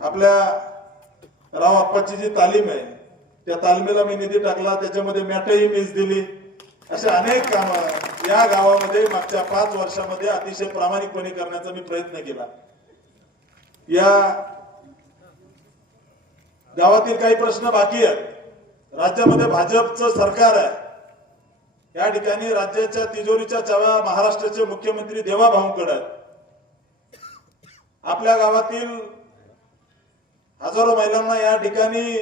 आपल्या राव आप्पाची जी तालीम आहे त्या तालमीला मी निधी टाकला त्याच्यामध्ये मॅटही मीच दिली. असे अनेक काम या गावामध्ये मागच्या पाच वर्षामध्ये अतिशय प्रामाणिकपणे करण्याचा मी प्रयत्न केला. या गावातील काही प्रश्न बाकी आहेत. राज्यामध्ये भाजपचं सरकार आहे. या ठिकाणी राज्याच्या तिजोरीच्या चाव्या महाराष्ट्राचे मुख्यमंत्री देवा भाऊंकडे आहेत. आपल्या गावातील हजारो महिलांना या ठिकाणी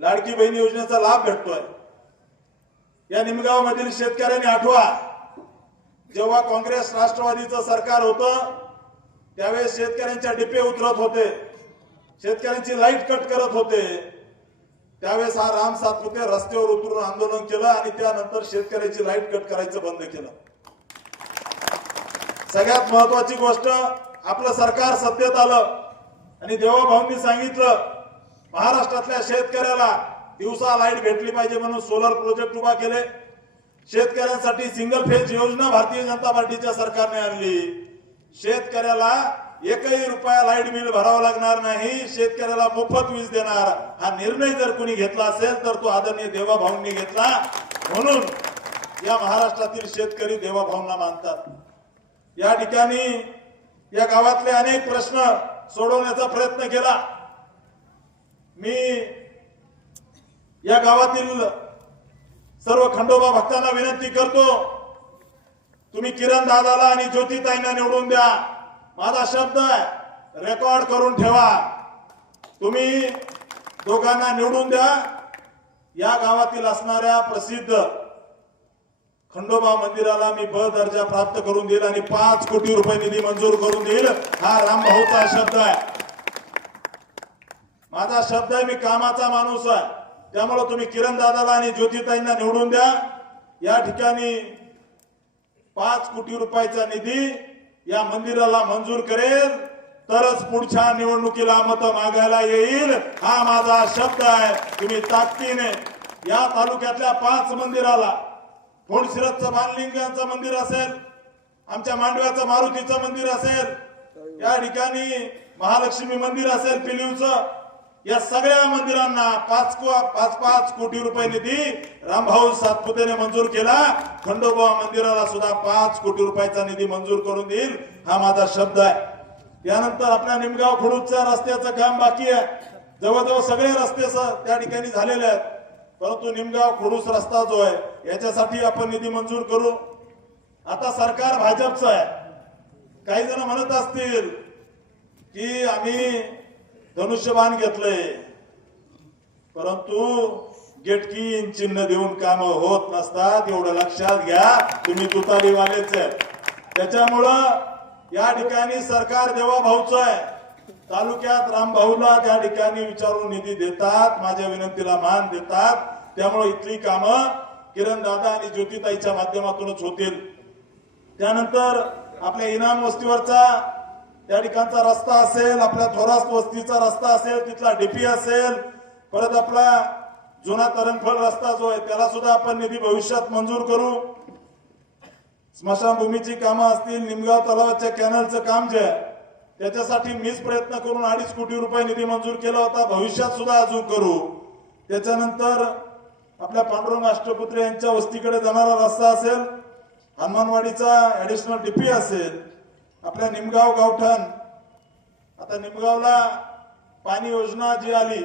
लाडकी बहीण योजनेचा लाभ भेटतोय. या निमगाव मधील शेतकऱ्यांनी आठवा जेव्हा काँग्रेस राष्ट्रवादीचं सरकार होतं त्यावेळेस शेतकऱ्यांच्या डिपे उतरत होते शेतकऱ्यांची लाइट कट करत होते. त्यावेळेस हा राम सातपुते रस्त्यावर उतरून आंदोलन केलं आणि त्यानंतर शेतकऱ्याची लाइट कट करायचं बंद केलं. सगळ्यात महत्वाची गोष्ट आपलं सरकार सत्तेत आलं आणि देवाभाऊंनी सांगितलं महाराष्ट्रातल्या शेतकऱ्याला दिवसा लाइट भेटली पाहिजे म्हणून सोलर प्रोजेक्ट उभा केले. शेतकऱ्यांसाठी सिंगल फेज योजना भारतीय जनता पार्टीच्या सरकारने आणली. शेतकऱ्याला एकही रुपया लाइट बिल भरावं लागणार नाही शेतकऱ्याला मोफत वीज देणार. हा निर्णय जर कोणी घेतला असेल तर तो आदरणीय देवाभाऊंनी घेतला. म्हणून या महाराष्ट्रातील शेतकरी देवाभाऊंना मानतात. या ठिकाणी या गावातले अनेक प्रश्न सोडवण्याचा प्रयत्न केला. मी या गावातील सर्व खंडोबा भक्तांना विनंती करतो तुम्ही किरण दादाला आणि ज्योतिताईंना निवडून द्या. माझा शब्द आहे रेकॉर्ड करून ठेवा. तुम्ही दोघांना निवडून द्या. या गावातील असणाऱ्या प्रसिद्ध खंडोबा मंदिराला मी ब दर्जा प्राप्त करून देईल आणि पाच कोटी रुपये निधी मंजूर करून देईल. हा रामभाऊचा शब्द आहे. माझा शब्द आहे मी कामाचा माणूस आहे. त्यामुळे तुम्ही किरण दादाला आणि ज्योतिताईंना निवडून द्या. या ठिकाणी पाच कोटी रुपयाचा निधी या मंदिराला मंजूर करेल. तरच पुढच्या निवडणुकीला मत मागायला येईल. हा माझा शब्द आहे. तुम्ही ताकदीने या तालुक्यातल्या पाच मंदिराला फोडशिरतचं बाललिंगाचं मंदिर असेल आमच्या मांडव्याचं मारुतीचं मंदिर असेल या ठिकाणी महालक्ष्मी मंदिर असेल पिलीवचं या सगळ्या मंदिरांना पाच को- पाच पाच कोटी रुपये निधी रामभाऊ सातपुतेने मंजूर केला. खंडोबा मंदिराला सुद्धा पाच कोटी रुपयाचा निधी मंजूर करून देईल हा माझा शब्द आहे. त्यानंतर आपल्या निमगाव खुडूच्या रस्त्याचं काम बाकी आहे. जवळजवळ सगळे रस्ते त्या ठिकाणी झालेले आहेत. परंतु निमगाव खोडूस रस्ता जो आहे याच्यासाठी आपण निधी मंजूर करू. आता सरकार भाजपचं आहे. काही जण म्हणत असतील की आम्ही धनुष्यबाण घेतलंय. परंतु गेटकीन चिन्ह देऊन काम होत नसतात एवढं लक्षात घ्या. तुम्ही तुतारीवालेच आहे त्याच्यामुळं या ठिकाणी सरकार देवा भाऊचं आहे. तालुक्यात रामभाऊला त्या ठिकाणी विचारून निधी देतात माझ्या विनंतीला मान देतात. त्यामुळे इथली कामं किरण दादा आणि ज्योतिताईच्या माध्यमातूनच होतील. त्यानंतर आपल्या इनाम वस्तीवरचा त्या ठिकाणचा रस्ता असेल आपल्या थोरास वस्तीचा रस्ता असेल तिथला डीपी असेल परत आपला जुना तरणफळ रस्ता जो आहे त्याला सुद्धा आपण निधी भविष्यात मंजूर करू. स्मशानभूमीची कामं असतील निमगाव तलावाच्या कॅनलचं काम जे आहे त्याच्यासाठी मीच प्रयत्न करून अडीच कोटी रुपये निधी मंजूर केला होता. भविष्यात सुद्धा अजून करू. त्याच्यानंतर आपल्या पांडुरंग अष्टपुत्रे यांच्या वस्तीकडे जाणारा रस्ता असेल हनुमानवाडीचा ऍडिशनल डीपी असेल आपल्या निमगाव गावठण. आता निमगावला पाणी योजना जी आली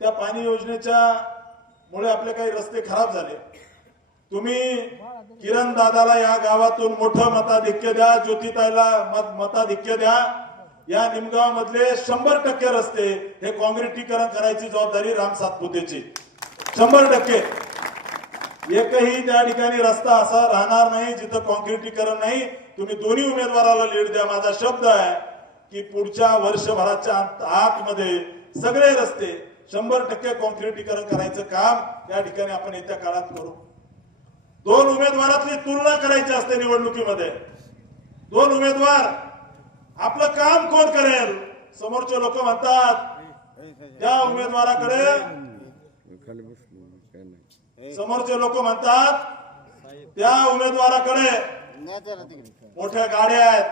त्या पाणी योजनेच्या मुळे आपले काही रस्ते खराब झाले. तुम्ही किरण दादाला या गावातून मोठं मताधिक्य द्या ज्योतिताईला मत मताधिक्य द्या. या निमगाव मधले शंभर टक्के रस्ते हे काँक्रिटीकरण करायची जबाबदारी राम सातपुतेची. शंभर टक्के. एकही त्या ठिकाणी रस्ता असा राहणार नाही जिथं काँक्रिटीकरण नाही. तुम्ही दोन्ही उमेदवाराला लीड द्या. माझा शब्द आहे की पुढच्या वर्षभराच्या आत- आतमध्ये सगळे रस्ते शंभर टक्के काँक्रिटीकरण करायचं काम या ठिकाणी आपण येत्या काळात करू. दोन उमेदवारातली तुलना करायची असते निवडणुकीमध्ये. दोन उमेदवार. आपलं काम कोण करेल? समोरचे लोक म्हणतात त्या उमेदवाराकडे समोरचे लोक म्हणतात त्या उमेदवाराकडे मोठ्या गाड्या आहेत.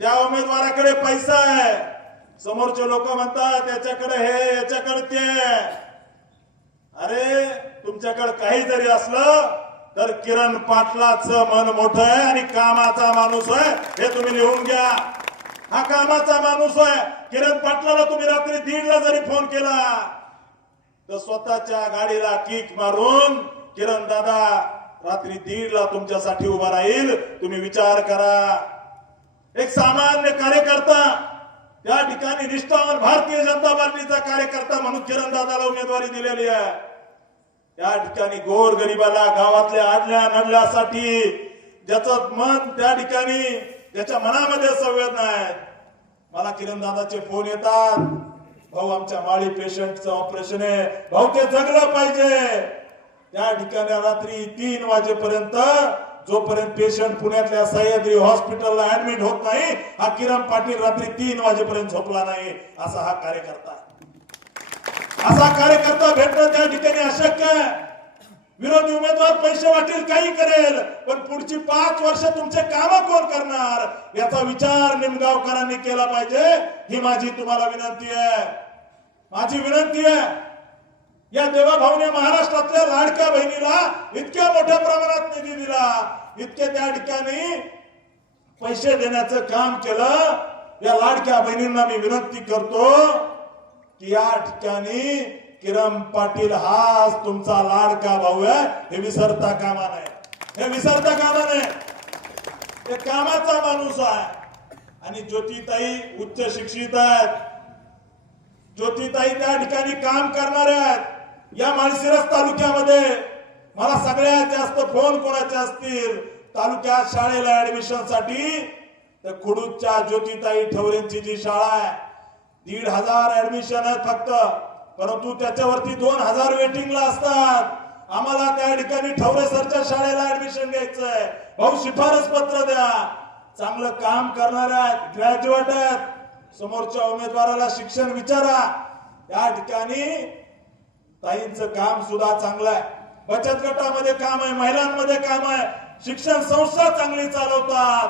त्या उमेदवाराकडे पैसा आहे. समोरचे लोक म्हणतात याच्याकडे हे याच्याकडे ते अरे तुमच्याकडे काही जरी असलं तर किरण पाटलाचं मन मोठं आहे आणि कामाचा माणूस आहे. हे तुम्ही लिहून घ्या. हा कामाचा माणूस आहे. किरण पाटलाला तुम्ही रात्री दीडला जरी फोन केला तर स्वतःच्या गाडीला किक मारून किरण दादा रात्री दीडला तुमच्यासाठी उभा राहील. तुम्ही विचार करा. एक सामान्य कार्यकर्ता त्या ठिकाणी निष्ठावान भारतीय जनता पार्टीचा कार्यकर्ता म्हणून किरण दादाला उमेदवारी दिलेली आहे. या ठिकाणी गोर गरिबाला गावातल्या आडल्या नडल्यासाठी ज्याचं मन त्या ठिकाणी त्याच्या मनामध्ये संवेदना आहेत. मला किरण दादाचे फोन येतात. भाऊ आमच्या माळी पेशंटचं ऑपरेशन आहे. भाऊ ते जगलं पाहिजे. त्या ठिकाणी रात्री तीन वाजेपर्यंत जोपर्यंत पेशंट पुण्यातल्या सह्याद्री हॉस्पिटलला ऍडमिट होत नाही हा किरण पाटील रात्री तीन वाजेपर्यंत झोपला नाही असा हा कार्यकर्ता. असा कार्यकर्ता भेटणं त्या ठिकाणी अशक्य आहे विरोधी उमेदवार पैसे वाटेल काही करेल पण पुढची पाच वर्ष तुमचे काम कोण करणार? याचा विचार निमगावकरांनी केला पाहिजे. ही माझी तुम्हाला विनंती आहे. माझी विनंती आहे. या देवाभाऊने महाराष्ट्रातल्या लाडक्या बहिणीला इतक्या मोठ्या प्रमाणात निधी दिला. इतके त्या ठिकाणी पैसे देण्याचं काम केलं. या लाडक्या बहिणींना मी विनंती करतो की या ठिकाणी किरण पाटील हाच तुमचा लाडका भाऊ आहे. हे विसरता कामा नाही हे विसरता कामा नाही ते कामाचा माणूस आहे. आणि ज्योतिताई उच्च शिक्षित आहेत. ज्योतिताई त्या ठिकाणी काम करणारे आहेत. या माळशिरस तालुक्यामध्ये मला सगळ्यात जास्त फोन कोणाचे असतील? तालुक्यात शाळेला ऍडमिशनसाठी? तर खुडूच्या ज्योतिताई ठवरेंची जी शाळा आहे दीड हजार ऍडमिशन आहेत फक्त. परंतु त्याच्यावरती दोन हजार वेटिंगला असतात. आम्हाला त्या ठिकाणी ठवरे सरच्या शाळेला ऍडमिशन घ्यायचंय. भाऊ शिफारस पत्र द्या. चांगलं काम करणाऱ्या आहेत ग्रॅज्युएट आहेत. समोरच्या उमेदवाराला शिक्षण विचारा. या ठिकाणी ताईंचं काम सुद्धा चांगलं आहे. बचत गटामध्ये काम आहे महिलांमध्ये काम आहे. शिक्षण संस्था चांगली चालवतात.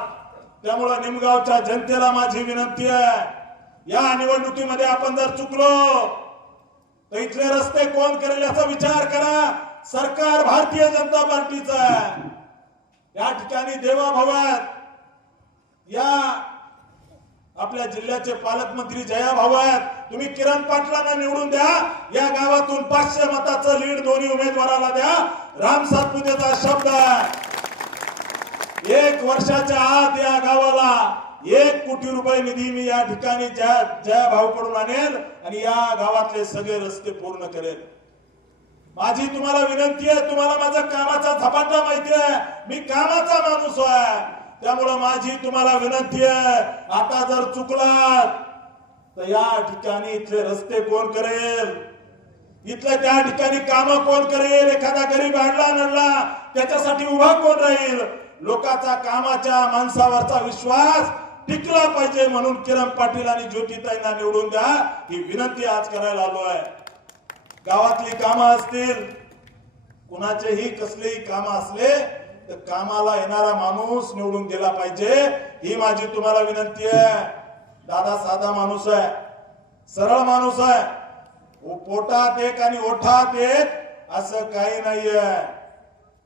त्यामुळं निमगावच्या जनतेला माझी विनंती आहे. या निवडणुकीमध्ये आपण जर चुकलो तर इथले रस्ते कोण करेल याचा विचार करा. सरकार भारतीय जनता पार्टीचं आहे. या ठिकाणी देवाभावात या आपल्या जिल्ह्याचे पालकमंत्री जया भाऊ आहेत तुम्ही किरण पाटलांना निवडून द्या. या गावातून पाचशे मताचं लीड दोन्ही उमेदवाराला द्या. राम सातपुतेचा शब्द आहे. एक वर्षाच्या आत या गावाला एक कोटी रुपये निधी मी या ठिकाणी जया जया भाऊकडून आणेल आणि या गावातले सगळे रस्ते पूर्ण करेल. माझी तुम्हाला विनंती आहे तुम्हाला माझा कामाचा झपाटा माहिती आहे. मी कामाचा माणूस आहे. त्यामुळं माझी तुम्हाला विनंती आहे आता जर चुकलात तर या ठिकाणी इथले रस्ते कोण करेल? इथल्या त्या ठिकाणी काम कोण करेल? एखादा गरीब आणला नडला त्याच्यासाठी उभा कोण राहील? लोकाचा कामाच्या माणसावरचा विश्वास टिकला पाहिजे म्हणून किरण पाटील आणि ज्योतिताईंना निवडून द्या. ही विनंती आज करायला आलो आहे. गावातली कामं असतील कुणाचेही कसलेही काम असले तर कामाला येणारा माणूस निवडून गेला पाहिजे. ही माझी तुम्हाला विनंती आहे. दादा साधा माणूस आहे. सरळ माणूस आहे. पोटात एक आणि ओठात एक असं काही नाहीये.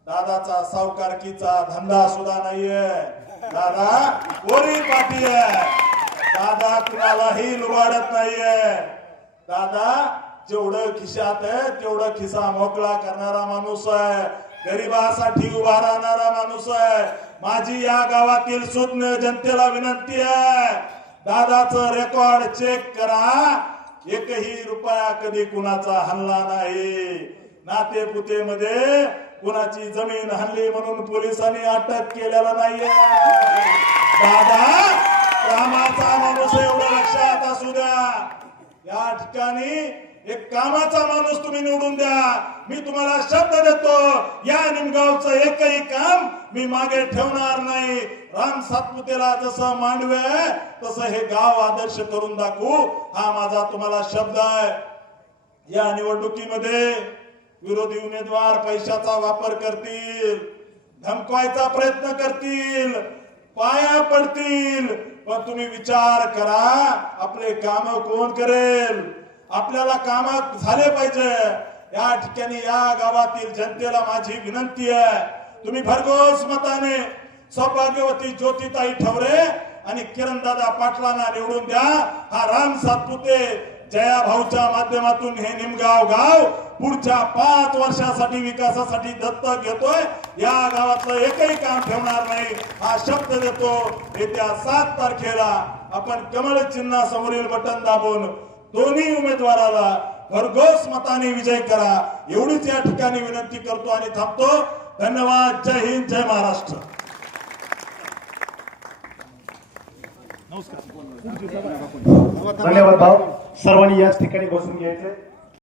दादाचा सावकारकीचा धंदा सुद्धा नाहीये. दादा कोणी पाठी आहे दादा कुणालाही लुबाडत नाहीये. दादा जेवढं खिशात आहे तेवढं खिसा मोकळा करणारा माणूस आहे. गरिबासाठी उभा राहणारा माणूस आहे. माझी या गावातील सुज्ञ जनतेला विनंती आहे. दादाचं रेकॉर्ड चेक करा. एकही रुपया कधी कुणाचा हल्ला नाही. नाते पुते मध्ये कुणाची जमीन हल्ली म्हणून पोलिसांनी अटक केलेला नाहीये. दादा कामाचा माणूस एवढं लक्षात असू द्या. या ठिकाणी एक कामाचा माणूस तुम्ही निवडून द्या. मी तुम्हाला शब्द देतो या निमगावचं एकही काम मी मागे ठेवणार नाही. राम सातपुतेला जसं मांडवे तसं हे गाव आदर्श करून दाखवू. हा माझा तुम्हाला शब्द आहे. या निवडणुकीमध्ये विरोधी उमेदवार पैशाचा वापर करतील धमकवायचा प्रयत्न करतील पाया पडतील. पण तुम्ही विचार करा आपले काम कोण करेल? आपल्याला काम झाले पाहिजे. या ठिकाणी या गावातील जनतेला माझी विनंती आहे. तुम्ही भरघोस मताने सौभाग्यवती ज्योतिताई ठवरे आणि किरणदादा पाटलांना निवडून द्या. हा राम सातपुते जया भाऊच्या माध्यमातून हे निमगाव गाव पुढच्या पाच वर्षासाठी विकासासाठी दत्तक घेतोय. या गावातलं एकही काम ठेवणार नाही हा शब्द देतो. येत्या सात तारखेला आपण कमळ चिन्हा समोरील बटन दाबून दोन्ही उमेदवाराला भरघोस मताने विजय करा. एवढीच या ठिकाणी विनंती करतो आणि थांबतो. धन्यवाद. जय हिंद जय महाराष्ट्र. धन्यवाद भाऊ. सर्वांनी याच ठिकाणी बसून घ्यायचे